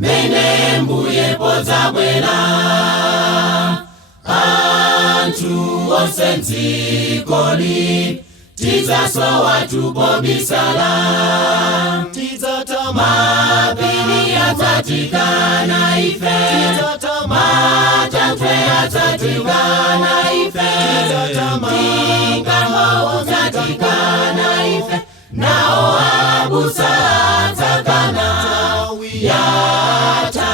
mene mbuye pozabwera anthu onse m'dzikoli tidzasowa tupobisala mapiri adzatikana ife matanthwe adzatikana ife mikango udzatikana ife nawo abusa adzakana yatha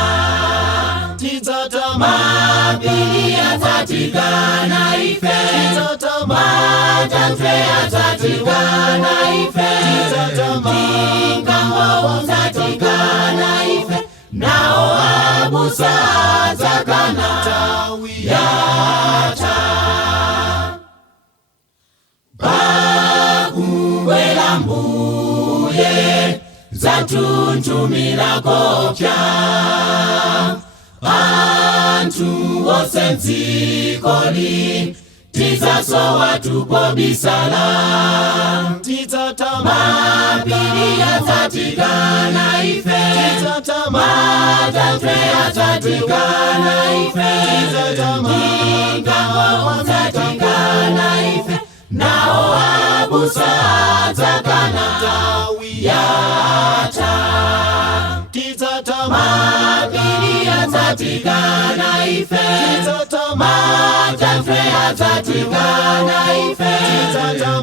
mapiri adzatikana ife matanthwe adzatikana ife mikango udzatikana ife nawo abusa adzakana yatha pakubwera mbuye zatunthumira kopya anthu onse m'dzikoli tidzasowa tupobisala mapiri adzatikana ife matanthwe adzatikana ife mikango udzatikana ife nawo abusa adzakana yatha mapiri adzatikana ife matanthwe adzatikana ife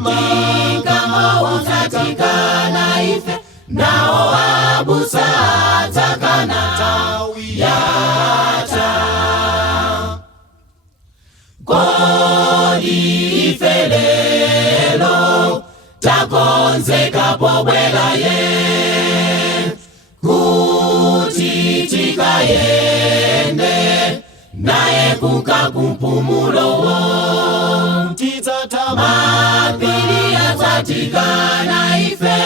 mikango udzatikana ife nawo abusa adzakana yatha kodi ife lero takonzeka pobwera ye kuti tikayende naye kukakumpumulowo mapiri adzatikana ife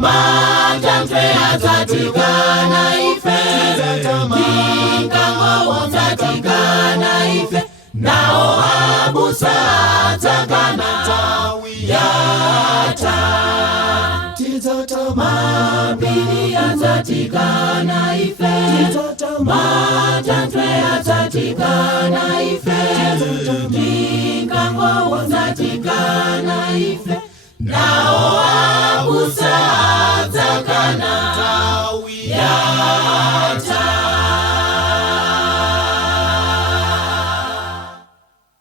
matanthwe adzatikana ife mikango udzatikana ife nawo abusa adzakana yatha mapiri adzatikana ife matanthwe adzatikana ife